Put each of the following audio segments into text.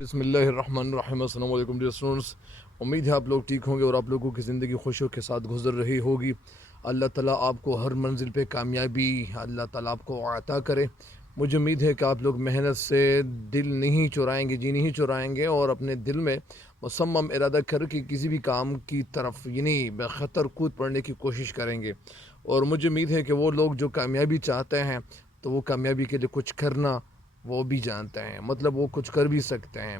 بسم اللہ الرحمن الرحیم۔ السلام علیکم ڈیئر اسٹوڈنٹس، امید ہے آپ لوگ ٹھیک ہوں گے اور آپ لوگوں کی زندگی خوشیوں کے ساتھ گزر رہی ہوگی۔ اللہ تعالیٰ آپ کو ہر منزل پہ کامیابی اللہ تعالیٰ آپ کو عطا کرے۔ مجھے امید ہے کہ آپ لوگ محنت سے دل نہیں چرائیں گے، جی نہیں چرائیں گے، اور اپنے دل میں مصمم ارادہ کر کے کسی بھی کام کی طرف بے خطر کود پڑنے کی کوشش کریں گے۔ اور مجھے امید ہے کہ وہ لوگ جو کامیابی چاہتے ہیں تو وہ کامیابی کے لیے کچھ کرنا وہ بھی جانتے ہیں، مطلب وہ کچھ کر بھی سکتے ہیں،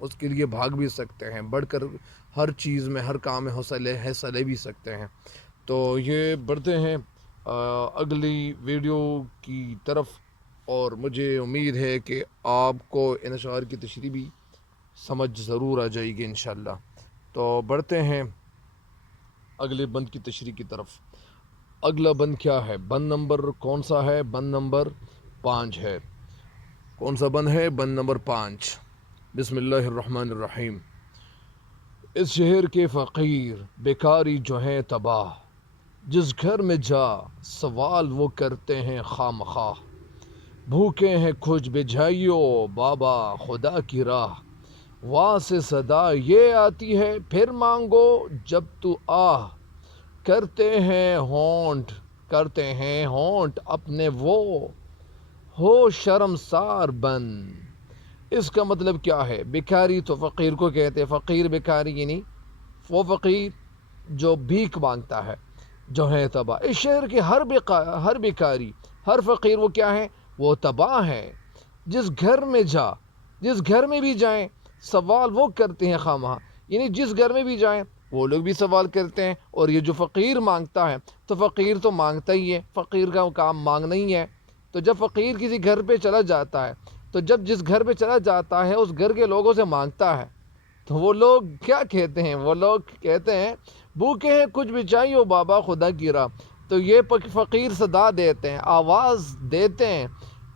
اس کے لیے بھاگ بھی سکتے ہیں، بڑھ کر ہر چیز میں ہر کام میں حصہ لے بھی سکتے ہیں۔ تو یہ بڑھتے ہیں اگلی ویڈیو کی طرف، اور مجھے امید ہے کہ آپ کو ان اشعار کی تشریح بھی سمجھ ضرور آ جائے گی انشاءاللہ۔ تو بڑھتے ہیں اگلے بند کی تشریح کی طرف۔ اگلا بند کیا ہے؟ بند نمبر کون سا ہے؟ بند نمبر 5 ہے۔ کون سا بند ہے؟ بند نمبر 5۔ بسم اللہ الرحمن الرحیم۔ اس شہر کے فقیر بیکاری جو ہیں تباہ، جس گھر میں جا سوال وہ کرتے ہیں خواہ، بھوکے ہیں کچھ بجھائیو بابا خدا کی راہ، وہاں سے صدا یہ آتی ہے پھر مانگو جب تو آہ، کرتے ہیں ہونٹ اپنے وہ ہو شرمسار بند۔ اس کا مطلب کیا ہے؟ بیکاری تو فقیر کو کہتے ہیں، فقیر بیکاری یعنی وہ فقیر جو بھیک مانگتا ہے، جو ہے تباہ۔ اس شہر کے ہر بیکاری، ہر فقیر وہ کیا ہے؟ وہ تباہ ہے۔ جس گھر میں بھی جائیں سوال وہ کرتے ہیں خواہ، یعنی جس گھر میں بھی جائیں وہ لوگ بھی سوال کرتے ہیں۔ اور یہ جو فقیر مانگتا ہے تو فقیر تو مانگتا ہی ہے، فقیر کا کام مانگنا ہی ہے۔ تو جب فقیر کسی گھر پہ چلا جاتا ہے تو جب جس گھر پہ چلا جاتا ہے اس گھر کے لوگوں سے مانگتا ہے تو وہ لوگ کیا کہتے ہیں؟ وہ لوگ کہتے ہیں بھوکے ہیں کچھ بچائیو بابا خدا کی راہ۔ تو یہ فقیر صدا دیتے ہیں، آواز دیتے ہیں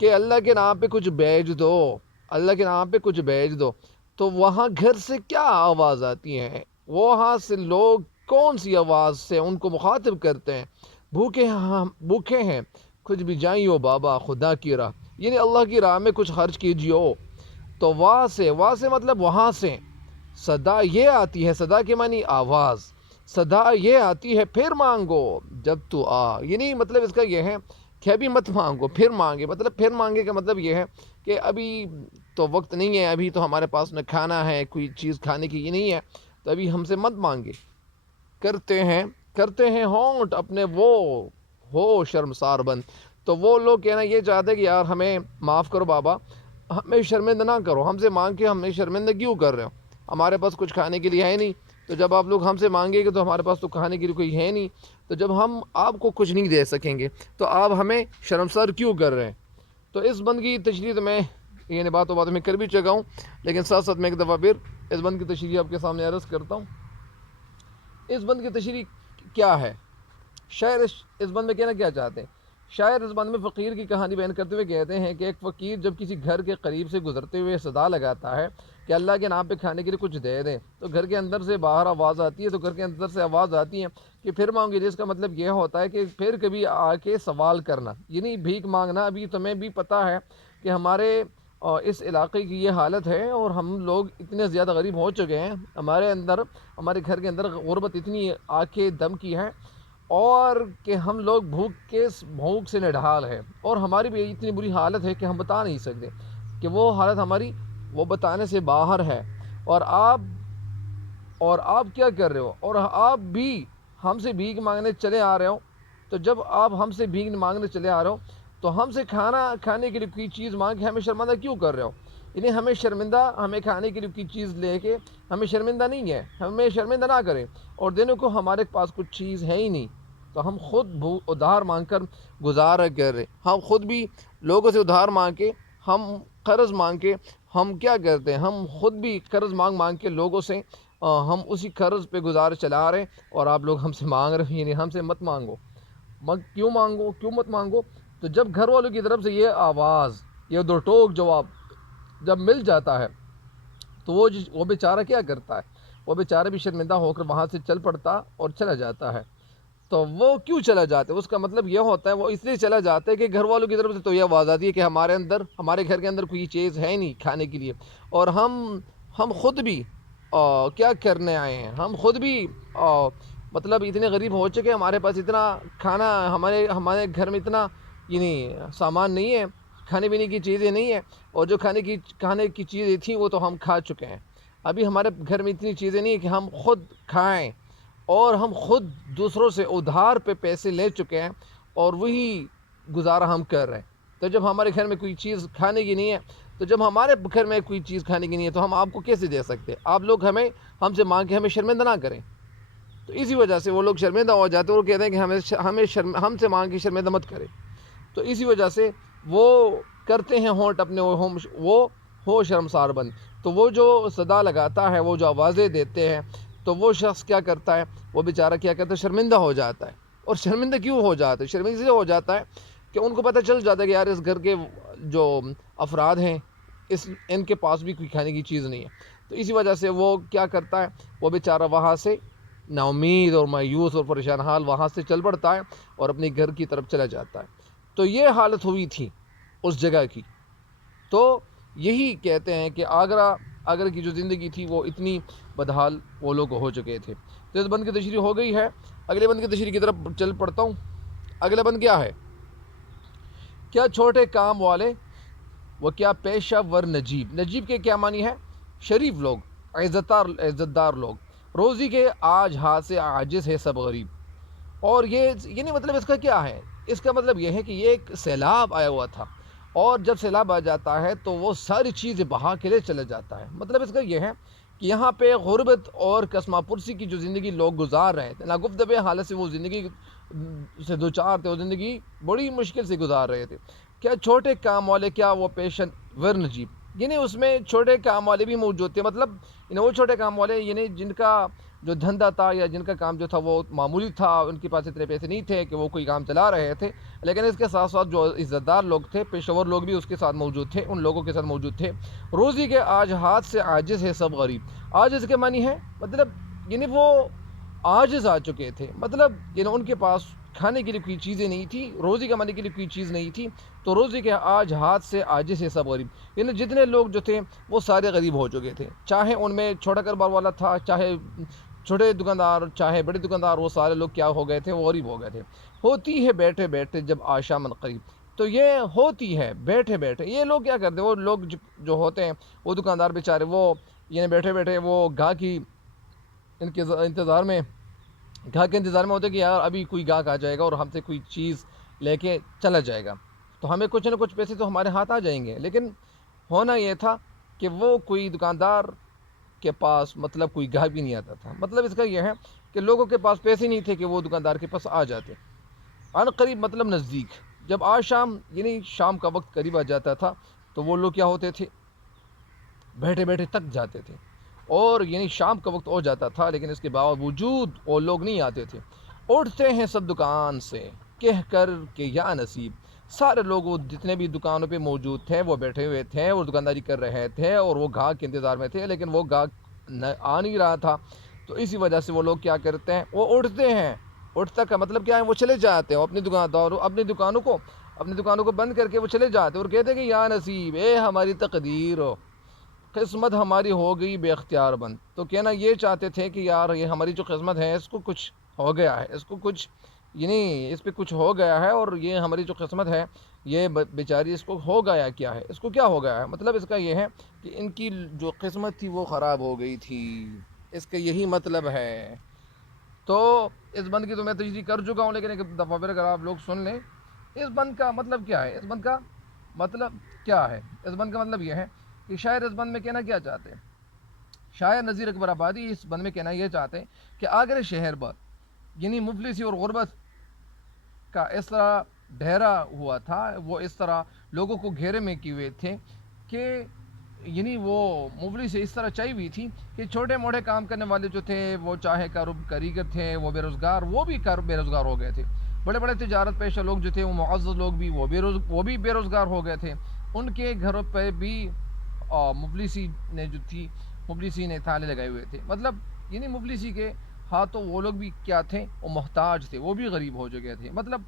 کہ اللہ کے نام پہ کچھ بیچ دو، اللہ کے نام پہ کچھ بیچ دو۔ تو وہاں گھر سے کیا آواز آتی ہے؟ وہاں سے لوگ کون سی آواز سے ان کو مخاطب کرتے ہیں؟ بھوکے ہیں کچھ بھی جائیو بابا خدا کی راہ، یعنی اللہ کی راہ میں کچھ خرچ کیجیو۔ تو وہاں سے مطلب وہاں سے صدا یہ آتی ہے، صدا کے معنی آواز، صدا یہ آتی ہے پھر مانگو جب تو آ، یعنی مطلب اس کا یہ ہے کہ ابھی مت مانگو پھر مانگے، مطلب پھر مانگے کا مطلب یہ ہے کہ ابھی تو وقت نہیں ہے، ابھی تو ہمارے پاس نہ کھانا ہے، کوئی چیز کھانے کی یہ نہیں ہے، تو ابھی ہم سے مت مانگے۔ کرتے ہیں ہونٹ اپنے وہ ہو شرمسار بند۔ تو وہ لوگ کہنا یہ چاہتے کہ یار ہمیں معاف کرو بابا، ہمیں شرمندہ نہ کرو، ہم سے مانگ کے ہمیں شرمندہ کیوں کر رہے ہو؟ ہمارے پاس کچھ کھانے کے لیے ہے نہیں، تو جب آپ لوگ ہم سے مانگیں گے تو ہمارے پاس تو کھانے کے لیے کوئی ہے نہیں، تو جب ہم آپ کو کچھ نہیں دے سکیں گے تو آپ ہمیں شرمسار کیوں کر رہے ہیں؟ تو اس بند کی تشریح تو میں یعنی باتوں میں کر بھی چکا ہوں، لیکن ساتھ ساتھ میں ایک دفعہ پھر اس بند کی تشریح آپ کے سامنے عرض کرتا ہوں۔ اس بند کی تشریح کیا ہے؟ شاعر اس بند میں کہنا کیا چاہتے ہیں؟ شاعر اس بند میں فقیر کی کہانی بیان کرتے ہوئے کہتے ہیں کہ ایک فقیر جب کسی گھر کے قریب سے گزرتے ہوئے صدا لگاتا ہے کہ اللہ کے نام پہ کھانے کے لیے کچھ دے دیں، تو گھر کے اندر سے باہر آواز آتی ہے، تو گھر کے اندر سے آواز آتی ہے کہ پھر مانگے۔ جس کا مطلب یہ ہوتا ہے کہ پھر کبھی آ کے سوال کرنا، یعنی بھیک مانگنا۔ ابھی تمہیں بھی پتہ ہے کہ ہمارے اس علاقے کی یہ حالت ہے، اور ہم لوگ اتنے زیادہ غریب ہو چکے ہیں، ہمارے گھر کے اندر غربت اتنی آ کے دم کی ہے، اور کہ ہم لوگ بھوک سے نڈھال ہے، اور ہماری بھی اتنی بری حالت ہے کہ ہم بتا نہیں سکتے کہ وہ حالت ہماری وہ بتانے سے باہر ہے۔ اور آپ کیا کر رہے ہو؟ اور آپ بھی ہم سے بھیک مانگنے چلے آ رہے ہو۔ تو جب آپ ہم سے بھیک مانگنے چلے آ رہے ہو تو ہم سے کھانے کے لیے کوئی چیز مانگ کے ہمیں شرمندہ کیوں کر رہے ہو؟ یعنی ہمیں کھانے کے لیے کوئی چیز لے کے ہمیں شرمندہ نہیں ہے، ہمیں شرمندہ نہ کریں، اور دینے کو ہمارے پاس کچھ چیز ہے ہی نہیں، تو ہم خود ادھار مانگ کر گزارا کر رہے۔ ہم خود بھی لوگوں سے ادھار مانگ کے، ہم قرض مانگ کے، ہم کیا کرتے ہیں؟ ہم خود بھی قرض مانگ کے لوگوں سے ہم اسی قرض پہ گزار چلا رہے، اور آپ لوگ ہم سے مانگ رہے ہیں، یعنی ہم سے مت مانگو۔ کیوں مت مانگو؟ تو جب گھر والوں کی طرف سے یہ آواز، یہ دو ٹوک جواب جب مل جاتا ہے تو وہ بیچارہ کیا کرتا ہے؟ وہ بیچارہ بھی شرمندہ ہو کر وہاں سے چل پڑتا اور چلا جاتا ہے۔ تو وہ کیوں چلا جاتا ہے؟ اس کا مطلب یہ ہوتا ہے وہ اس لیے چلا جاتا ہے کہ گھر والوں کی طرف سے تو یہ آواز آتی ہے کہ ہمارے گھر کے اندر کوئی چیز ہے نہیں کھانے کے لیے، اور ہم خود بھی کیا کرنے آئے ہیں، ہم خود بھی مطلب اتنے غریب ہو چکے، ہمارے پاس اتنا کھانا، ہمارے گھر میں اتنا یعنی سامان نہیں ہے، کھانے پینے کی چیزیں نہیں ہیں، اور جو کھانے کی چیزیں تھیں وہ تو ہم کھا چکے ہیں، ابھی ہمارے گھر میں اتنی چیزیں نہیں ہیں کہ ہم خود کھائیں، اور ہم خود دوسروں سے ادھار پہ پیسے لے چکے ہیں اور وہی گزارا ہم کر رہے ہیں۔ تو جب ہمارے گھر میں کوئی چیز کھانے کی نہیں ہے، تو جب ہمارے گھر میں کوئی چیز کھانے کی نہیں ہے تو ہم آپ کو کیسے دے سکتے؟ آپ لوگ ہم سے مانگ کے ہمیں شرمندہ نہ کریں۔ تو اسی وجہ سے وہ لوگ شرمندہ ہو جاتے ہیں اور کہتے ہیں کہ ہم سے مانگ کے شرمندہ مت کرے۔ تو اسی وجہ سے وہ کرتے ہیں ہونٹ اپنے وہ ہو شرمسار بند۔ تو وہ جو صدا لگاتا ہے، وہ جو آوازیں دیتے ہیں، تو وہ شخص کیا کرتا ہے؟ وہ بیچارہ کیا کرتا ہے؟ شرمندہ ہو جاتا ہے۔ اور شرمندہ کیوں ہو جاتا ہے؟ شرمندہ سے ہو جاتا ہے کہ ان کو پتہ چل جاتا ہے کہ یار اس گھر کے جو افراد ہیں ان کے پاس بھی کوئی کھانے کی چیز نہیں ہے۔ تو اسی وجہ سے وہ کیا کرتا ہے؟ وہ بیچارہ وہاں سے نا امید اور مایوس اور پریشان حال وہاں سے چل پڑتا ہے اور اپنے گھر کی طرف چلا جاتا ہے۔ تو یہ حالت ہوئی تھی اس جگہ کی۔ تو یہی کہتے ہیں کہ آگرہ کی جو زندگی تھی وہ اتنی بدحال وہ لوگ ہو چکے تھے۔ تو اس بند کی تشریح ہو گئی ہے، اگلے بند کی تشریح کی طرف چل پڑتا ہوں۔ اگلا بند کیا ہے؟ کیا چھوٹے کام والے وہ کیا پیشہ ور نجیب۔ نجیب کے کیا معنی ہے؟ شریف لوگ، عزت دار لوگ، روزی کے آج ہاتھ سے عاجز ہے سب غریب۔ اور یہ یعنی مطلب اس کا کیا ہے؟ اس کا مطلب یہ ہے کہ یہ ایک سیلاب آیا ہوا تھا، اور جب سیلاب آ جاتا ہے تو وہ ساری چیزیں بہا کے لے چلا جاتا ہے۔ مطلب اس کا یہ ہے کہ یہاں پہ غربت اور کسمہ پرسی کی جو زندگی لوگ گزار رہے تھے، ناگفتہ حالت سے وہ زندگی سے دوچار تھے، وہ زندگی بڑی مشکل سے گزار رہے تھے۔ کیا چھوٹے کام والے کیا وہ پیشہ ور نجیب، یعنی اس میں چھوٹے کام والے بھی موجود تھے، مطلب وہ چھوٹے کام والے یعنی جن کا جو دھندا تھا یا جن کا کام جو تھا وہ معمولی تھا، ان کے پاس اتنے پیسے نہیں تھے کہ وہ کوئی کام چلا رہے تھے، لیکن اس کے ساتھ ساتھ جو عزت دار لوگ تھے، پیشہ ور لوگ بھی اس کے ساتھ موجود تھے، ان لوگوں کے ساتھ موجود تھے۔ روزی کے آج ہاتھ سے عاجز ہے سب غریب۔ عاجز کے معنی ہے مطلب یعنی وہ عاجز آ چکے تھے، مطلب یعنی ان کے پاس کھانے کے لیے کوئی چیزیں نہیں تھی، روزی کمانے کے لیے کوئی چیز نہیں تھی، تو روزی کے آج ہاتھ سے عاجز ہے سب غریب، یعنی جتنے لوگ جو تھے وہ سارے غریب ہو چکے تھے، چاہے ان میں چھوٹا کاروبار والا تھا، چاہے چھوٹے دکاندار، چاہے بڑے دکاندار، وہ سارے لوگ کیا ہو گئے تھے؟ وہ غریب ہو گئے تھے۔ ہوتی ہے بیٹھے بیٹھے جب آشامن قریب۔ تو یہ ہوتی ہے بیٹھے بیٹھے، یہ لوگ کیا کرتے ہیں؟ وہ لوگ جو ہوتے ہیں وہ دکاندار بیچارے، وہ یعنی بیٹھے بیٹھے وہ گاہک کی انتظار میں ہوتے کہ یار ابھی کوئی گاہک آ جائے گا اور ہم سے کوئی چیز لے کے چلا جائے گا، تو ہمیں کچھ نہ کچھ پیسے تو ہمارے ہاتھ آ جائیں گے۔ لیکن ہونا یہ تھا کہ وہ کوئی دکاندار کے پاس مطلب کوئی گاہک بھی نہیں آتا تھا۔ مطلب اس کا یہ ہے کہ لوگوں کے پاس پیسے نہیں تھے کہ وہ دکاندار کے پاس آ جاتے۔ عن قریب مطلب نزدیک، جب آج شام یعنی شام کا وقت قریب آ جاتا تھا تو وہ لوگ کیا ہوتے تھے؟ بیٹھے بیٹھے تک جاتے تھے، اور یعنی شام کا وقت ہو جاتا تھا لیکن اس کے باوجود وہ لوگ نہیں آتے تھے۔ اٹھتے ہیں سب دکان سے کہہ کر کہ یا نصیب، سارے لوگ وہ جتنے بھی دکانوں پہ موجود تھے وہ بیٹھے ہوئے تھے اور دکانداری کر رہے تھے، اور وہ گاہک کے انتظار میں تھے، لیکن وہ گاہک آ نہیں رہا تھا۔ تو اسی وجہ سے وہ لوگ کیا کرتے ہیں؟ وہ اٹھتے ہیں۔ اٹھتا کا مطلب کیا ہے؟ وہ چلے جاتے ہیں اپنی دکانوں کو بند کر کے وہ چلے جاتے ہیں اور کہتے ہیں کہ یا نصیب، اے ہماری تقدیر، قسمت ہماری ہو گئی بے اختیار بند۔ تو کہنا یہ چاہتے تھے کہ یار یہ ہماری جو قسمت ہے اس کو کچھ ہو گیا ہے، اس کو کچھ یعنی اس پہ کچھ ہو گیا ہے، اور یہ ہماری جو قسمت ہے یہ بیچاری اس کو ہو گیا کیا ہے، اس کو کیا ہو گیا ہے؟ مطلب اس کا یہ ہے کہ ان کی جو قسمت تھی وہ خراب ہو گئی تھی، اس کا یہی مطلب ہے۔ تو اس بند کی تو میں تشریح کر چکا ہوں، لیکن ایک دفعہ پھر اگر آپ لوگ سن لیں اس بند کا مطلب کیا ہے۔ اس بند کا مطلب کیا ہے؟ اس بند کا مطلب یہ ہے کہ شاعر اس بند میں کہنا کیا چاہتے ہیں؟ شاعر نذیر اکبر آبادی اس بند میں کہنا یہ چاہتے ہیں کہ آگرہ شہر پر یعنی مفلسی اور غربت کا اس طرح ڈھیرا ہوا تھا، وہ اس طرح لوگوں کو گھیرے میں کیے ہوئے تھے کہ یعنی وہ مفلس سے اس طرح چاہی ہوئی تھی کہ چھوٹے موٹے کام کرنے والے جو تھے وہ چاہے کاریگر تھے وہ بے روزگار، وہ بھی بے روزگار ہو گئے تھے، بڑے بڑے تجارت پیشہ لوگ جو تھے وہ معزز لوگ بھی وہ بھی بے روزگار ہو گئے تھے، ان کے گھروں پہ بھی مفلسی نے تالے لگائے ہوئے تھے۔ مطلب یعنی مفلسی کے ہاں تو وہ لوگ بھی کیا تھے، وہ محتاج تھے، وہ بھی غریب ہو چکے تھے، مطلب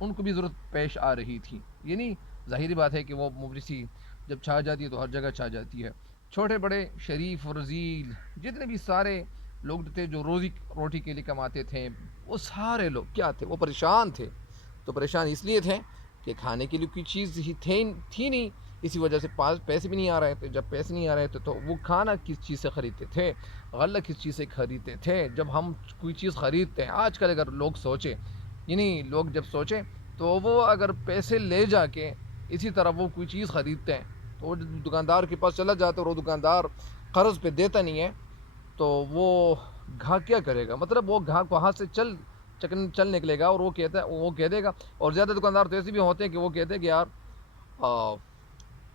ان کو بھی ضرورت پیش آ رہی تھی. یعنی ظاہری بات ہے کہ وہ مفلسی جب چھا جاتی ہے تو ہر جگہ چھا جاتی ہے. چھوٹے بڑے شریف و رذیل جتنے بھی سارے لوگ تھے جو روزی روٹی کے لیے کماتے تھے، وہ سارے لوگ کیا تھے، وہ پریشان تھے. تو پریشان اس لیے تھے کہ کھانے کے لیے کوئی چیز ہی تھی نہیں، اسی وجہ سے پاس پیسے بھی نہیں آ رہے تھے. جب پیسے نہیں آ رہے تھے تو وہ کھانا کس چیز سے خریدتے تھے، غلہ کس چیز سے خریدتے تھے. جب ہم کوئی چیز خریدتے ہیں آج کل، اگر لوگ سوچیں، یعنی لوگ جب سوچیں تو وہ اگر پیسے لے جا کے اسی طرح وہ کوئی چیز خریدتے ہیں تو وہ دکاندار کے پاس چلا جاتا ہے اور وہ دکاندار قرض پہ دیتا نہیں ہے، تو وہ گاہک کیا کرے گا؟ مطلب وہ گاہک وہاں سے چل نکلے گا اور وہ کہہ دے گا. اور زیادہ دکاندار تو ایسے بھی ہوتے ہیں کہ وہ کہتے ہیں کہ یار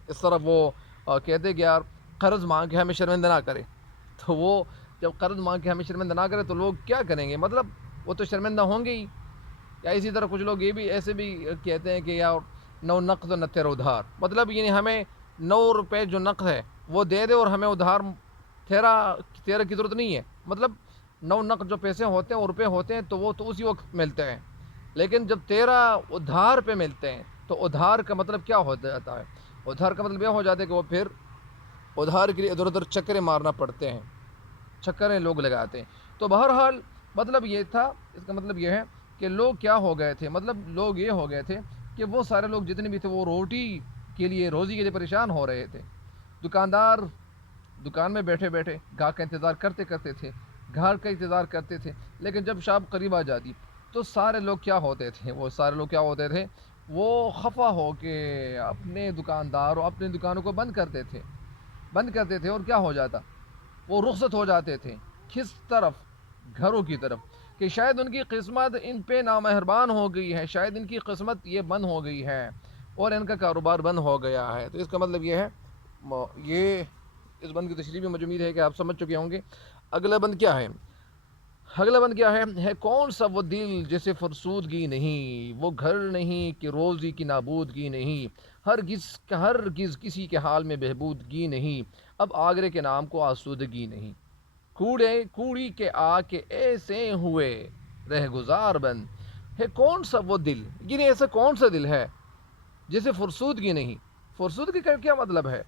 اس طرح وہ کہتے ہیں کہ یار قرض مانگ کے ہمیں شرمندہ نہ کرے. تو وہ جب قرض مانگ کے ہمیں شرمندہ نہ کرے تو لوگ کیا کریں گے؟ مطلب وہ تو شرمندہ ہوں گے ہی. یا اسی طرح کچھ لوگ یہ بھی ایسے بھی کہتے ہیں کہ یار نو نقد نہ تیرا ادھار، مطلب یعنی ہمیں 9 روپے جو نقد ہے وہ دے دے اور ہمیں ادھار تیرا کی ضرورت نہیں ہے. مطلب 9 نقد جو پیسے ہوتے ہیں اور روپے ہوتے ہیں تو وہ تو اسی وقت ملتے ہیں، لیکن جب 13 ادھار پہ ملتے ہیں تو ادھار کا مطلب کیا ہو جاتا ہے؟ ادھار کا مطلب یہ ہو جاتا ہے کہ وہ پھر ادھار کے لیے ادھر ادھر چکریں مارنا پڑتے ہیں، چکریں لوگ لگاتے ہیں. تو بہرحال مطلب یہ تھا، اس کا مطلب یہ ہے کہ لوگ کیا ہو گئے تھے، مطلب لوگ یہ ہو گئے تھے کہ وہ سارے لوگ جتنے بھی تھے وہ روزی کے لیے پریشان ہو رہے تھے. دکاندار دکان میں بیٹھے بیٹھے گاہک کا انتظار کرتے تھے، گاہک کا انتظار کرتے تھے، لیکن جب شام قریب آ جاتی تو سارے لوگ کیا ہوتے تھے، وہ خفا ہو کے اپنے دکاندار اور اپنے دکانوں کو بند کرتے تھے اور کیا ہو جاتا، وہ رخصت ہو جاتے تھے. کس طرف؟ گھروں کی طرف، کہ شاید ان کی قسمت ان پہ نامہربان ہو گئی ہے، شاید ان کی قسمت یہ بند ہو گئی ہے اور ان کا کاروبار بند ہو گیا ہے. تو اس کا مطلب یہ ہے، یہ اس بند کی تشریح بھی مجھے امید ہے کہ آپ سمجھ چکے ہوں گے. اگلا بند کیا ہے؟ ہے کون سا وہ دل جسے فرسودگی نہیں، وہ گھر نہیں کہ روزی کی نابودگی نہیں، ہرگز کسی کے حال میں بہبودگی نہیں، اب آگرے کے نام کو آسودگی نہیں. کوڑی کے آ کے ایسے ہوئے رہ گزار بند. ہے کون سا وہ دل، یعنی ایسا کون سا دل ہے جسے فرسودگی نہیں. فرسودگی کا کیا مطلب ہے؟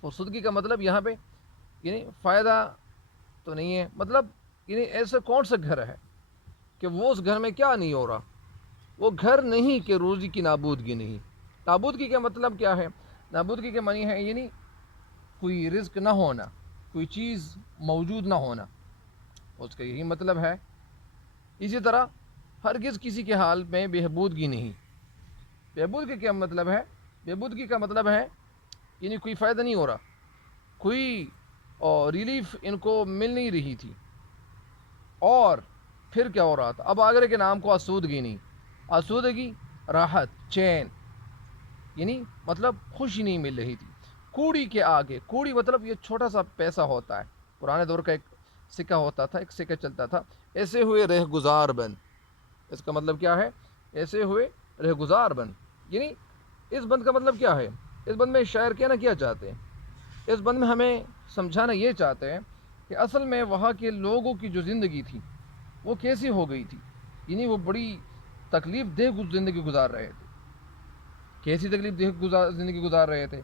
فرسودگی کا مطلب یہاں پہ یعنی فائدہ تو نہیں ہے، مطلب یعنی ایسا کون سا گھر ہے کہ وہ اس گھر میں کیا نہیں ہو رہا، وہ گھر نہیں کہ روزی کی نابودگی نہیں. نابودگی کا مطلب کیا ہے؟ نابودگی کے معنی ہے یعنی کوئی رزق نہ ہونا، کوئی چیز موجود نہ ہونا، اس کا یہی مطلب ہے. اسی طرح ہرگز کسی کے حال میں بہبودگی نہیں. بہبودگی کا مطلب ہے، بہبودگی کا مطلب ہے یعنی کوئی فائدہ نہیں ہو رہا، کوئی ریلیف ان کو مل نہیں رہی تھی. اور پھر کیا ہو رہا تھا؟ اب آگرے کے نام کو آسودگی نہیں. آسودگی راحت، چین، یعنی مطلب خوشی نہیں مل رہی تھی. کوڑی کے آگے، کوڑی مطلب یہ چھوٹا سا پیسہ ہوتا ہے، پرانے دور کا ایک سکہ ہوتا تھا، ایک سکہ چلتا تھا. ایسے ہوئے رہ گزار بن. اس کا مطلب کیا ہے؟ ایسے ہوئے رہ گزار بن، یعنی اس بند کا مطلب کیا ہے؟ اس بند میں شاعر کہنا کیا چاہتے ہیں؟ اس بند میں ہمیں سمجھانا یہ چاہتے ہیں کہ اصل میں وہاں کے لوگوں کی جو زندگی تھی وہ کیسی ہو گئی تھی، یعنی وہ بڑی تکلیف دہ زندگی گزار رہے تھے. کیسی تکلیف دہ زندگی گزار رہے تھے؟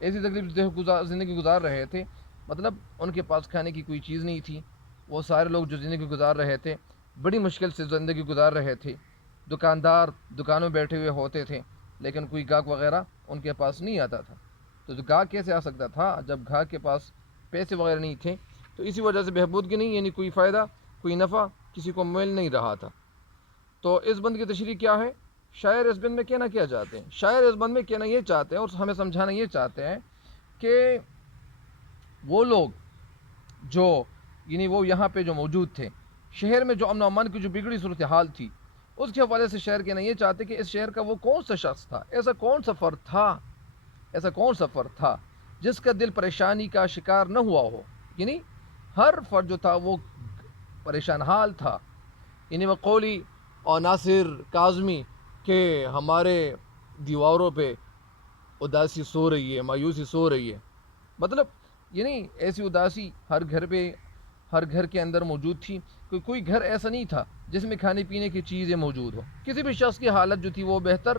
ایسی تکلیف دہ زندگی گزار رہے تھے مطلب ان کے پاس کھانے کی کوئی چیز نہیں تھی. وہ سارے لوگ جو زندگی گزار رہے تھے بڑی مشکل سے زندگی گزار رہے تھے. دکاندار دکانوں میں بیٹھے ہوئے ہوتے تھے لیکن کوئی گاہک وغیرہ ان کے پاس نہیں آتا تھا. تو گاہک کیسے آ سکتا تھا جب گاہک کے پاس پیسے وغیرہ نہیں تھے؟ تو اسی وجہ سے بہبودگی نہیں، یعنی کوئی فائدہ، کوئی نفع کسی کو مل نہیں رہا تھا. تو اس بند کی تشریح کیا ہے؟ شاعر اس بند میں کہنا کیا چاہتے ہیں؟ شاعر اس بند میں کہنا یہ چاہتے ہیں اور ہمیں سمجھانا یہ چاہتے ہیں کہ وہ لوگ جو یعنی وہ یہاں پہ جو موجود تھے، شہر میں جو امن و امان کی جو بگڑی صورتحال تھی، اس کے حوالے سے شاعر کہنا یہ چاہتے کہ اس شہر کا وہ کون سا شخص تھا، ایسا کون سا فرد تھا جس کا دل پریشانی کا شکار نہ ہوا ہو. یعنی ہر فرد جو تھا وہ پریشان حال تھا. یعنی وہ قولی اور ناصر کاظمی کہ ہمارے دیواروں پہ اداسی سو رہی ہے، مایوسی سو رہی ہے. مطلب یعنی ایسی اداسی ہر گھر پہ ہر گھر کے اندر موجود تھی. کوئی گھر ایسا نہیں تھا جس میں کھانے پینے کی چیزیں موجود ہو. کسی بھی شخص کی حالت جو تھی وہ بہتر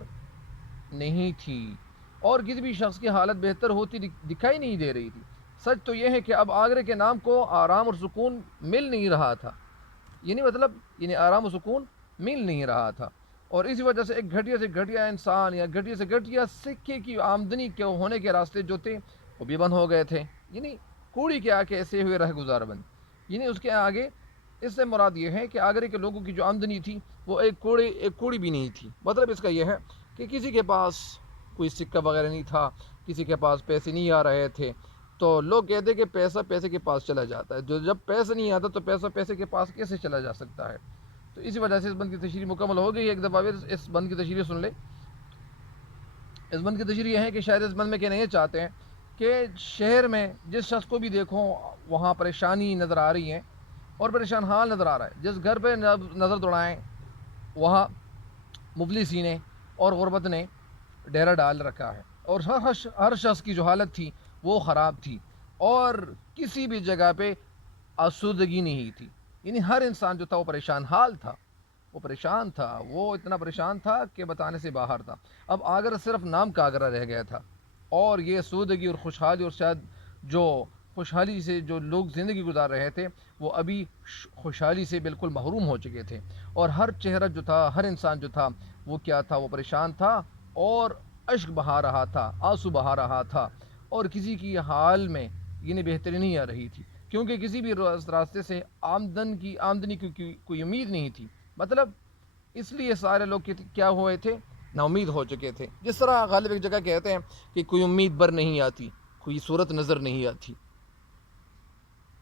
نہیں تھی، اور کسی بھی شخص کی حالت بہتر ہوتی دکھائی نہیں دے رہی تھی. سچ تو یہ ہے کہ اب آگرے کے نام کو آرام اور سکون مل نہیں رہا تھا، یعنی آرام و سکون مل نہیں رہا تھا. اور اسی وجہ سے ایک گھٹیا سے گھٹیا انسان یا گھٹیا سے گھٹیا سکے کی آمدنی کے ہونے کے راستے جو تھے وہ بھی بند ہو گئے تھے. یعنی کوڑی کے آگے ایسے ہوئے رہ گزار بند. یعنی اس کے آگے، اس سے مراد یہ ہے کہ آگرے کے لوگوں کی جو آمدنی تھی وہ ایک کوڑی بھی نہیں تھی. مطلب اس کا یہ ہے کہ کسی کے پاس کوئی سکہ وغیرہ نہیں تھا، کسی کے پاس پیسے نہیں آ رہے تھے، تو لوگ کہتے کہ پیسہ پیسے کے پاس چلا جاتا ہے. جب پیسہ نہیں آتا تو پیسہ پیسے کے پاس کیسے چلا جا سکتا ہے؟ تو اسی وجہ سے اس بند کی تشریح مکمل ہو گئی. ایک دفعہ پھر اس بند کی تشریح سن لے. اس بند کی تشریح یہ ہے کہ شاید اس بند میں کہنا یہ چاہتے ہیں کہ شہر میں جس شخص کو بھی دیکھو وہاں پریشانی نظر آ رہی ہے اور پریشان حال نظر آ رہا ہے. جس گھر پہ نظر دوڑائیں وہاں مفلسین نے اور غربت نے ڈیرا ڈال رکھا ہے، اور ہر شخص کی جو حالت تھی وہ خراب تھی، اور کسی بھی جگہ پہ آسودگی نہیں تھی. یعنی ہر انسان جو تھا وہ پریشان حال تھا، وہ پریشان تھا، وہ اتنا پریشان تھا کہ بتانے سے باہر تھا. اب آگرہ صرف نام کا آگرہ رہ گیا تھا، اور یہ سودگی اور خوشحالی، اور شاید جو خوشحالی سے جو لوگ زندگی گزار رہے تھے وہ ابھی خوشحالی سے بالکل محروم ہو چکے تھے. اور ہر چہرہ جو تھا، ہر انسان جو تھا وہ کیا تھا؟ وہ پریشان تھا اور اشک بہا رہا تھا، آنسو بہا رہا تھا، اور کسی کی حال میں یعنی بہتری نہیں آ رہی تھی، کیونکہ کسی بھی راستے سے آمدنی کی کوئی امید نہیں تھی. مطلب اس لیے سارے لوگ کیا ہوئے تھے؟ نا امید ہو چکے تھے. جس طرح غالب ایک جگہ کہتے ہیں کہ کوئی امید بر نہیں آتی، کوئی صورت نظر نہیں آتی،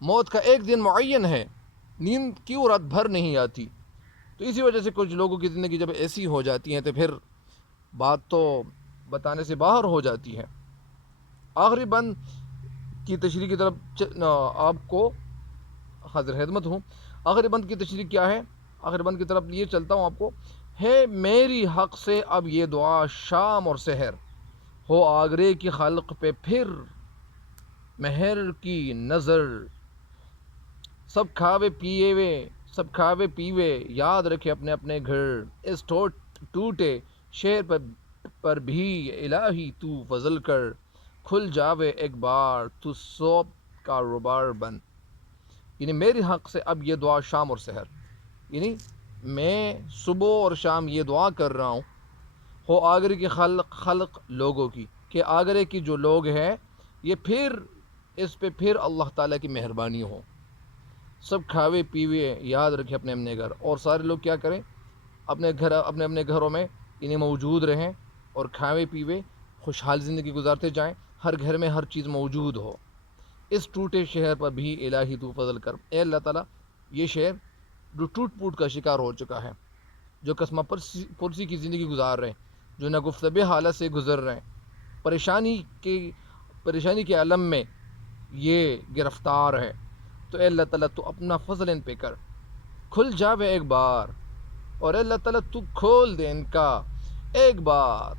موت کا ایک دن معین ہے، نیند کیوں رات بھر نہیں آتی. تو اسی وجہ سے کچھ لوگوں کی زندگی جب ایسی ہو جاتی ہے تو پھر بات تو بتانے سے باہر ہو جاتی ہے. آخری بند کی تشریح کی طرف آپ کو حاضر خدمت ہوں. آخری بند کی تشریح کیا ہے؟ آخری بند کی طرف یہ چلتا ہوں آپ کو. ہے میری حق سے اب یہ دعا شام اور سحر، ہو آگرے کی خلق پہ پھر مہر کی نظر. سب کھاوے پیوے یاد رکھے اپنے اپنے گھر، اس ٹوٹے شہر پر بھی الہی تو فضل کر. کھل جاوے ایک بار تو سب کاروبار بند. یعنی میری حق سے اب یہ دعا شام اور سحر، یعنی میں صبح اور شام یہ دعا کر رہا ہوں، ہو آگرے کی خلق لوگوں کی، کہ آگرے کی جو لوگ ہیں یہ پھر اس پہ پھر اللہ تعالیٰ کی مہربانی ہو. سب کھاوے پیوے یاد رکھے اپنے اپنے گھر، اور سارے لوگ کیا کریں؟ اپنے اپنے گھروں میں انہیں موجود رہیں اور کھاوے پیوے خوشحال زندگی گزارتے جائیں. ہر گھر میں ہر چیز موجود ہو. اس ٹوٹے شہر پر بھی الہی تو فضل کر. اے اللہ تعالیٰ، یہ شہر جو ٹوٹ پوٹ کا شکار ہو چکا ہے، جو قسمہ پرسی کی زندگی گزار رہے ہیں، جو ناگفتہ حالت سے گزر رہے ہیں، پریشانی کے عالم میں یہ گرفتار ہے، تو اے اللہ تعالیٰ تو اپنا فضل ان پہ کر. کھل جاوے ایک بار، اور اے اللہ تعالیٰ تو کھول دے ان کا ایک بار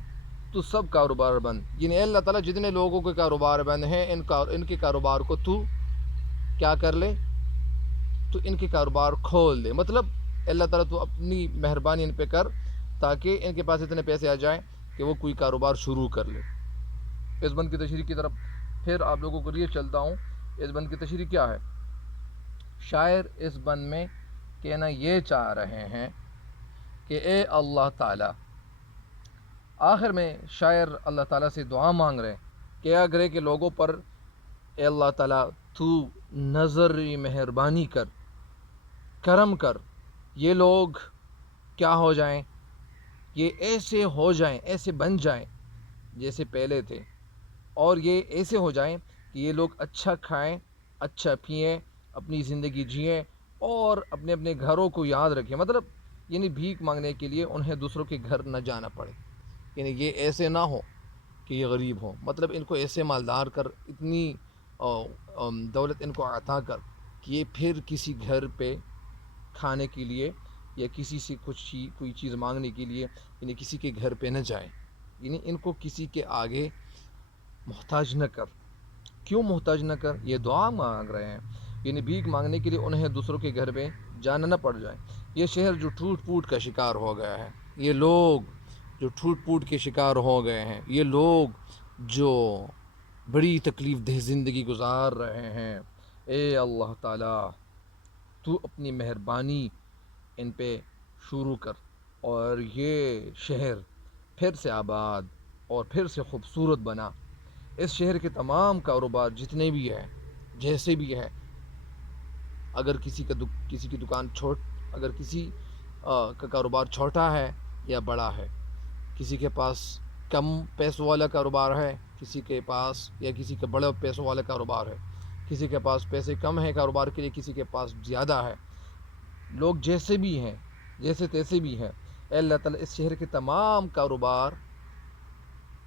تو سب کاروبار بند. یعنی اے اللہ تعالیٰ جتنے لوگوں کے کاروبار بند ہیں ان کے کاروبار کو تو کیا کر لے؟ تو ان کے کاروبار کھول دے. مطلب اللہ تعالیٰ تو اپنی مہربانی ان پہ کر تاکہ ان کے پاس اتنے پیسے آ جائیں کہ وہ کوئی کاروبار شروع کر لے. اس بند کی تشریح کی طرف پھر آپ لوگوں کو لیے چلتا ہوں. اس بند کی تشریح کیا ہے؟ شاعر اس بند میں کہنا یہ چاہ رہے ہیں کہ اے اللہ تعالیٰ، آخر میں شاعر اللہ تعالیٰ سے دعا مانگ رہے ہیں کہ آگرے کے لوگوں پر اے اللہ تعالیٰ تو نظری مہربانی کر، کرم کر. یہ لوگ کیا ہو جائیں؟ یہ ایسے ہو جائیں، ایسے بن جائیں جیسے پہلے تھے، اور یہ ایسے ہو جائیں کہ یہ لوگ اچھا کھائیں، اچھا پئیں، اپنی زندگی جئیں، اور اپنے اپنے گھروں کو یاد رکھیں. مطلب یعنی بھیک مانگنے کے لیے انہیں دوسروں کے گھر نہ جانا پڑے. یعنی یہ ایسے نہ ہو کہ یہ غریب ہوں. مطلب ان کو ایسے مالدار کر، اتنی دولت ان کو عطا کر کہ یہ پھر کسی گھر پہ کھانے کے لیے یا کسی سے کوئی چیز مانگنے کے لیے یعنی کسی کے گھر پہ نہ جائیں. یعنی ان کو کسی کے آگے محتاج نہ کر. کیوں محتاج نہ کر؟ یہ دعا مانگ رہے ہیں. یعنی بھیک مانگنے کے لیے انہیں دوسروں کے گھر میں جانا نہ پڑ جائے۔ یہ شہر جو ٹوٹ پھوٹ کا شکار ہو گیا ہے، یہ لوگ جو ٹوٹ پھوٹ کے شکار ہو گئے ہیں، یہ لوگ جو بڑی تکلیف دہ زندگی گزار رہے ہیں، اے اللہ تعالیٰ تو اپنی مہربانی ان پہ شروع کر، اور یہ شہر پھر سے آباد اور پھر سے خوبصورت بنا۔ اس شہر کے تمام کاروبار جتنے بھی ہیں، جیسے بھی ہے، اگر کسی کی دکان اگر کسی کا کاروبار چھوٹا ہے یا بڑا ہے، کسی کے پاس کم پیسوں والا کاروبار ہے، کسی کے پاس یا کسی کا بڑا پیسوں والا کاروبار ہے، کسی کے پاس پیسے کم ہیں کاروبار کے لیے، کسی کے پاس زیادہ ہے، لوگ جیسے بھی ہیں، جیسے تیسے بھی ہیں، اے اللہ تعالیٰ اس شہر کے تمام کاروبار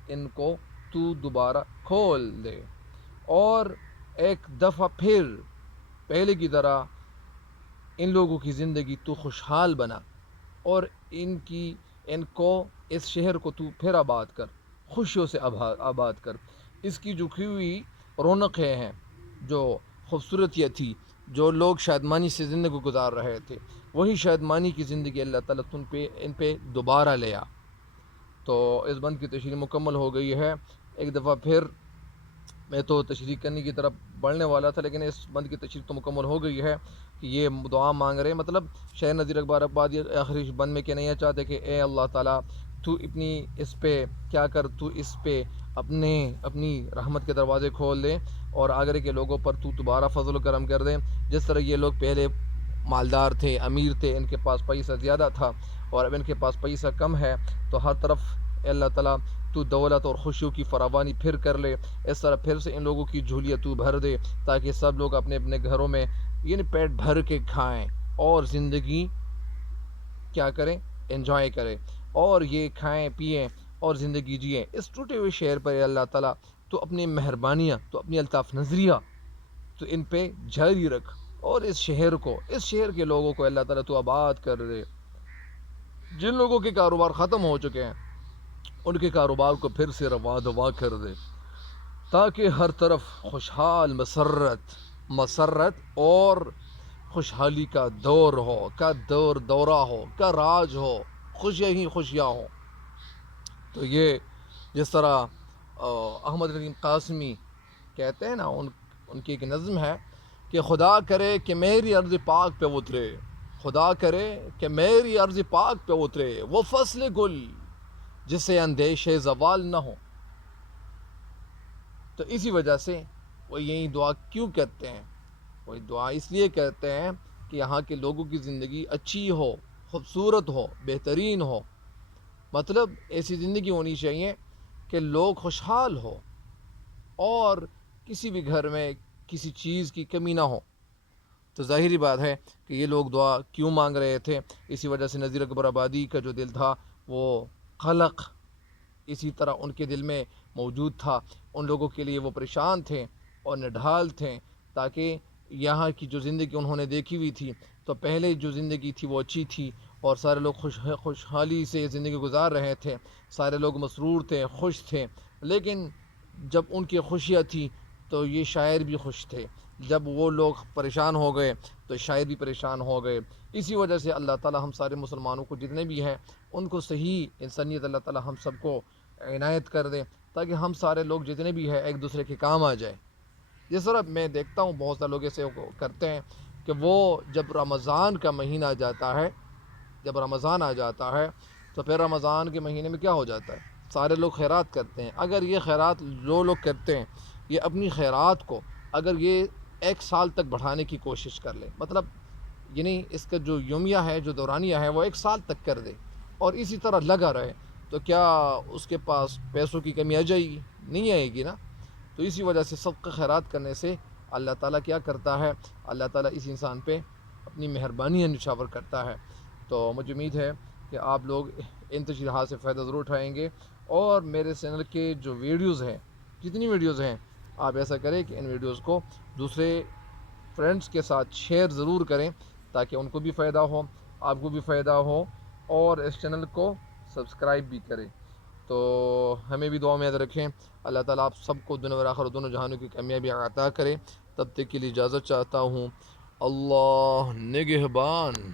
ان کو تو دوبارہ کھول دے، اور ایک دفعہ پھر پہلے کی طرح ان لوگوں کی زندگی تو خوشحال بنا، اور ان کو اس شہر کو تو پھر آباد کر، خوشیوں سے آباد کر۔ اس کی جو کھی ہوئی رونقیں ہیں، جو خوبصورتیاں تھی، جو لوگ شادمانی سے زندگی گزار رہے تھے، وہی شادمانی کی زندگی اللہ تعالیٰ ان پہ دوبارہ لے آ۔ تو اس بند کی تشریح مکمل ہو گئی ہے۔ ایک دفعہ پھر میں تو تشریح کرنے کی طرف بڑھنے والا تھا، لیکن اس بند کی تشریح تو مکمل ہو گئی ہے کہ یہ دعا مانگ رہے، مطلب شہر نذیر اقبال آبادی آخری بند میں کہنا یہ چاہتے کہ اے اللہ تعالیٰ تو اپنی اس پہ کیا کر، تو اس پہ اپنی رحمت کے دروازے کھول دے، اور آگرے کے لوگوں پر تو دوبارہ فضل و کرم کر دے۔ جس طرح یہ لوگ پہلے مالدار تھے، امیر تھے، ان کے پاس پیسہ زیادہ تھا، اور اب ان کے پاس پیسہ کم ہے، تو ہر طرف اے اللہ تعالیٰ تو دولت اور خوشیوں کی فراوانی پھر کر لے۔ اس طرح پھر سے ان لوگوں کی جھولیاں تو بھر دے، تاکہ سب لوگ اپنے اپنے گھروں میں یعنی پیٹ بھر کے کھائیں اور زندگی کیا کریں، انجوائے کریں، اور یہ کھائیں پیئیں اور زندگی جئیں۔ اس ٹوٹے ہوئے شہر پر اے اللہ تعالیٰ تو اپنی مہربانیاں، تو اپنی الطاف نظریہ تو ان پہ جاری رکھ، اور اس شہر کے لوگوں کو اللہ تعالیٰ تو آباد کر دے۔ جن لوگوں کے کاروبار ختم ہو چکے ہیں، ان کے کاروبار کو پھر سے رواں دواں کر دے، تاکہ ہر طرف خوشحال مسرت اور خوشحالی کا دور ہو، دورہ ہو، کا راج ہو، خوشیاں ہی خوشیاں ہوں۔ تو یہ جس طرح احمد رحیم قاسمی کہتے ہیں نا، ان کی ایک نظم ہے کہ خدا کرے کہ میری ارض پاک پہ اترے، خدا کرے کہ میری ارض پاک پہ اترے وہ فصل گل جسے اندیشے زوال نہ ہو۔ تو اسی وجہ سے وہ یہی دعا کیوں کرتے ہیں؟ وہ دعا اس لیے کرتے ہیں کہ یہاں کے لوگوں کی زندگی اچھی ہو، خوبصورت ہو، بہترین ہو، مطلب ایسی زندگی ہونی چاہیے کہ لوگ خوشحال ہو، اور کسی بھی گھر میں کسی چیز کی کمی نہ ہو۔ تو ظاہری بات ہے کہ یہ لوگ دعا کیوں مانگ رہے تھے؟ اسی وجہ سے نذیر اکبر آبادی کا جو دل تھا وہ قلق اسی طرح ان کے دل میں موجود تھا۔ ان لوگوں کے لیے وہ پریشان تھے اور نڈھال تھے، تاکہ یہاں کی جو زندگی انہوں نے دیکھی ہوئی تھی، تو پہلے جو زندگی تھی وہ اچھی تھی، اور سارے لوگ خوشحالی سے زندگی گزار رہے تھے، سارے لوگ مسرور تھے، خوش تھے۔ لیکن جب ان کی خوشیاں تھیں تو یہ شاعر بھی خوش تھے، جب وہ لوگ پریشان ہو گئے تو شاعر بھی پریشان ہو گئے۔ اسی وجہ سے اللہ تعالیٰ ہم سارے مسلمانوں کو جتنے بھی ہیں ان کو صحیح انسانیت اللہ تعالیٰ ہم سب کو عنایت کر دے، تاکہ ہم سارے لوگ جتنے بھی ہیں ایک دوسرے کے کام آ جائیں۔ جس طرح میں دیکھتا ہوں بہت سارے لوگ ایسے کرتے ہیں کہ وہ جب رمضان کا مہینہ آ جاتا ہے، تو پھر رمضان کے مہینے میں کیا ہو جاتا ہے؟ سارے لوگ خیرات کرتے ہیں۔ اگر یہ خیرات جو لوگ کرتے ہیں، یہ اپنی خیرات کو اگر یہ 1 سال تک بڑھانے کی کوشش کر لیں، مطلب یعنی اس کا جو یومیہ ہے، جو دورانیہ ہے، وہ 1 سال تک کر دے، اور اسی طرح لگا رہے، تو کیا اس کے پاس پیسوں کی کمی آ جائے گی؟ نہیں آئے گی نا۔ تو اسی وجہ سے صدقہ خیرات کرنے سے اللہ تعالیٰ کیا کرتا ہے؟ اللہ تعالیٰ اس انسان پہ اپنی مہربانی نچھاور کرتا ہے۔ تو مجھے امید ہے کہ آپ لوگ ان تشریحات سے فائدہ ضرور اٹھائیں گے، اور میرے چینل کے جو ویڈیوز ہیں، جتنی ویڈیوز ہیں، آپ ایسا کریں کہ ان ویڈیوز کو دوسرے فرینڈس کے ساتھ شیئر ضرور کریں، تاکہ ان کو بھی فائدہ ہو، آپ کو بھی فائدہ ہو، اور اس چینل کو سبسکرائب بھی کریں۔ تو ہمیں بھی دعا میں یاد رکھیں. اللہ تعالیٰ آپ سب کو دنیا اور آخرت دونوں جہانوں کی کامیابی عطا کرے. تب تک کے لیے اجازت چاہتا ہوں. اللہ نگہبان.